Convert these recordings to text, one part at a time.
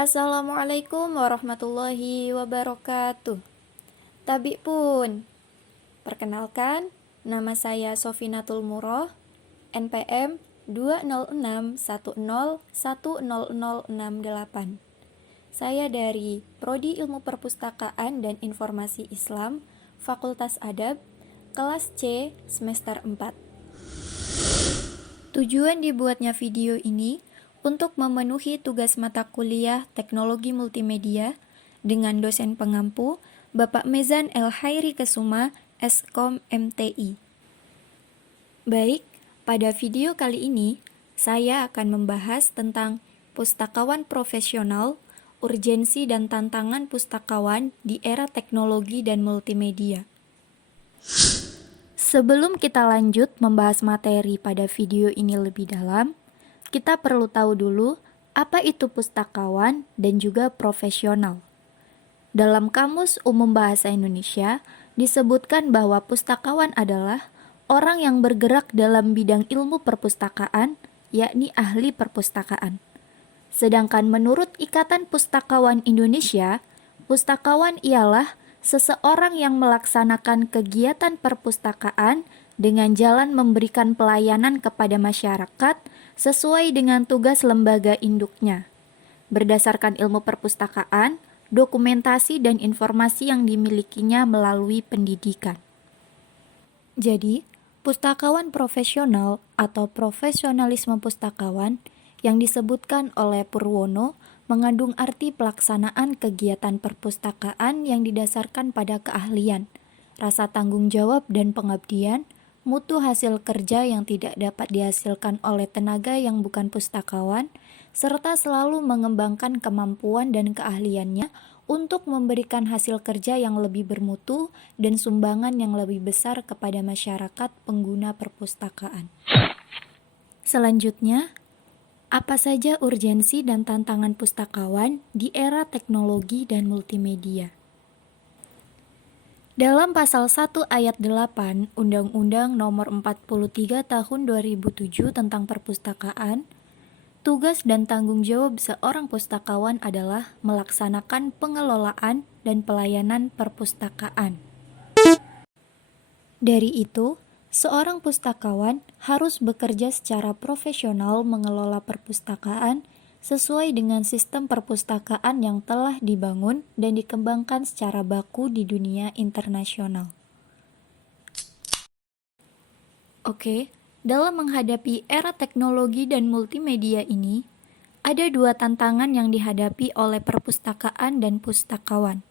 Assalamualaikum warahmatullahi wabarakatuh. Tabi pun, perkenalkan, nama saya Sofinatul Muroh, NPM 206101068. Saya dari Prodi Ilmu Perpustakaan dan Informasi Islam, Fakultas Adab, kelas C, semester 4. Tujuan dibuatnya video ini untuk memenuhi tugas mata kuliah Teknologi Multimedia dengan dosen pengampu Bapak Mezan El Hairi Kesuma, Eskom MTI. Baik, pada video kali ini saya akan membahas tentang pustakawan profesional, urgensi dan tantangan pustakawan di era teknologi dan multimedia. Sebelum kita lanjut membahas materi pada video ini lebih dalam, kita perlu tahu dulu apa itu pustakawan dan juga profesional. Dalam Kamus Umum Bahasa Indonesia, disebutkan bahwa pustakawan adalah orang yang bergerak dalam bidang ilmu perpustakaan, yakni ahli perpustakaan. Sedangkan menurut Ikatan Pustakawan Indonesia, pustakawan ialah seseorang yang melaksanakan kegiatan perpustakaan dengan jalan memberikan pelayanan kepada masyarakat sesuai dengan tugas lembaga induknya. Berdasarkan ilmu perpustakaan, dokumentasi dan informasi yang dimilikinya melalui pendidikan. Jadi, pustakawan profesional atau profesionalisme pustakawan yang disebutkan oleh Purwono mengandung arti pelaksanaan kegiatan perpustakaan yang didasarkan pada keahlian, rasa tanggung jawab dan pengabdian, mutu hasil kerja yang tidak dapat dihasilkan oleh tenaga yang bukan pustakawan, serta selalu mengembangkan kemampuan dan keahliannya untuk memberikan hasil kerja yang lebih bermutu dan sumbangan yang lebih besar kepada masyarakat pengguna perpustakaan. Selanjutnya, apa saja urgensi dan tantangan pustakawan di era teknologi dan multimedia? Dalam pasal 1 ayat 8 Undang-Undang Nomor 43 Tahun 2007 tentang Perpustakaan, tugas dan tanggung jawab seorang pustakawan adalah melaksanakan pengelolaan dan pelayanan perpustakaan. Dari itu, seorang pustakawan harus bekerja secara profesional mengelola perpustakaan sesuai dengan sistem perpustakaan yang telah dibangun dan dikembangkan secara baku di dunia internasional. Oke, dalam menghadapi era teknologi dan multimedia ini, ada dua tantangan yang dihadapi oleh perpustakaan dan pustakawan.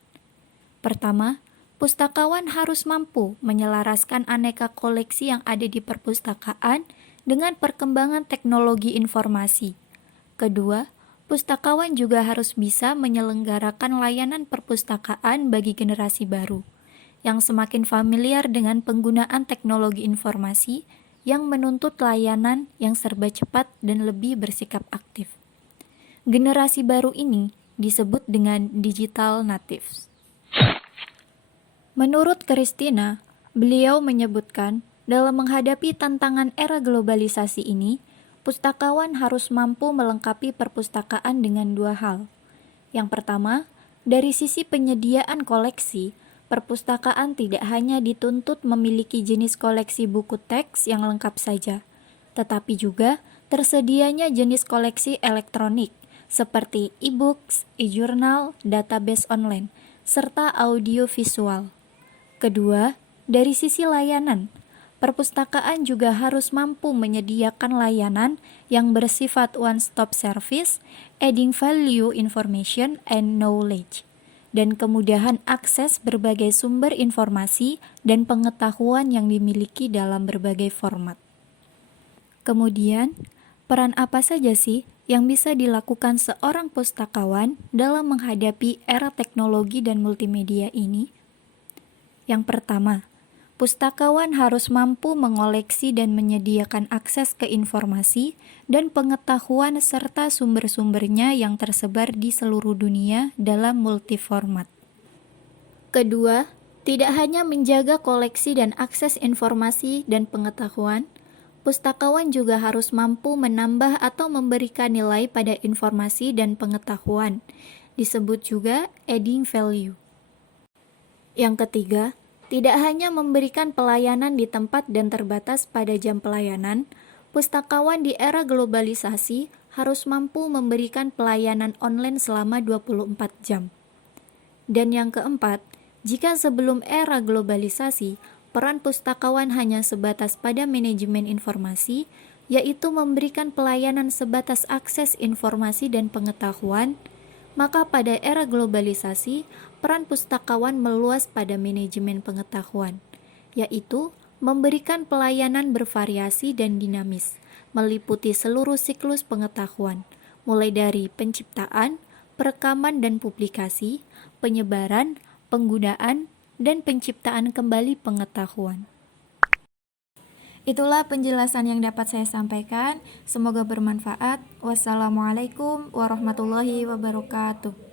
Pertama, pustakawan harus mampu menyelaraskan aneka koleksi yang ada di perpustakaan dengan perkembangan teknologi informasi. Kedua, pustakawan juga harus bisa menyelenggarakan layanan perpustakaan bagi generasi baru, yang semakin familiar dengan penggunaan teknologi informasi yang menuntut layanan yang serba cepat dan lebih bersikap aktif. Generasi baru ini disebut dengan digital natives. Menurut Christina, beliau menyebutkan dalam menghadapi tantangan era globalisasi ini, pustakawan harus mampu melengkapi perpustakaan dengan dua hal. Yang pertama, dari sisi penyediaan koleksi, perpustakaan tidak hanya dituntut memiliki jenis koleksi buku teks yang lengkap saja, tetapi juga tersedianya jenis koleksi elektronik seperti e-books, e-jurnal, database online, serta audio visual. Kedua, dari sisi layanan, perpustakaan juga harus mampu menyediakan layanan yang bersifat one-stop service, adding value information and knowledge, dan kemudahan akses berbagai sumber informasi dan pengetahuan yang dimiliki dalam berbagai format. Kemudian, peran apa saja sih yang bisa dilakukan seorang pustakawan dalam menghadapi era teknologi dan multimedia ini? Yang pertama, pustakawan harus mampu mengoleksi dan menyediakan akses ke informasi dan pengetahuan serta sumber-sumbernya yang tersebar di seluruh dunia dalam multiformat. Kedua, tidak hanya menjaga koleksi dan akses informasi dan pengetahuan, Pustakawan juga harus mampu menambah atau memberikan nilai pada informasi dan pengetahuan. Disebut juga adding value. Yang ketiga, tidak hanya memberikan pelayanan di tempat dan terbatas pada jam pelayanan, pustakawan di era globalisasi harus mampu memberikan pelayanan online selama 24 jam. Dan yang keempat, jika sebelum era globalisasi, peran pustakawan hanya sebatas pada manajemen informasi, yaitu memberikan pelayanan sebatas akses informasi dan pengetahuan, maka pada era globalisasi, peran pustakawan meluas pada manajemen pengetahuan, yaitu memberikan pelayanan bervariasi dan dinamis, meliputi seluruh siklus pengetahuan, mulai dari penciptaan, perekaman dan publikasi, penyebaran, penggunaan, dan penciptaan kembali pengetahuan. Itulah penjelasan yang dapat saya sampaikan. Semoga bermanfaat. Wassalamualaikum warahmatullahi wabarakatuh.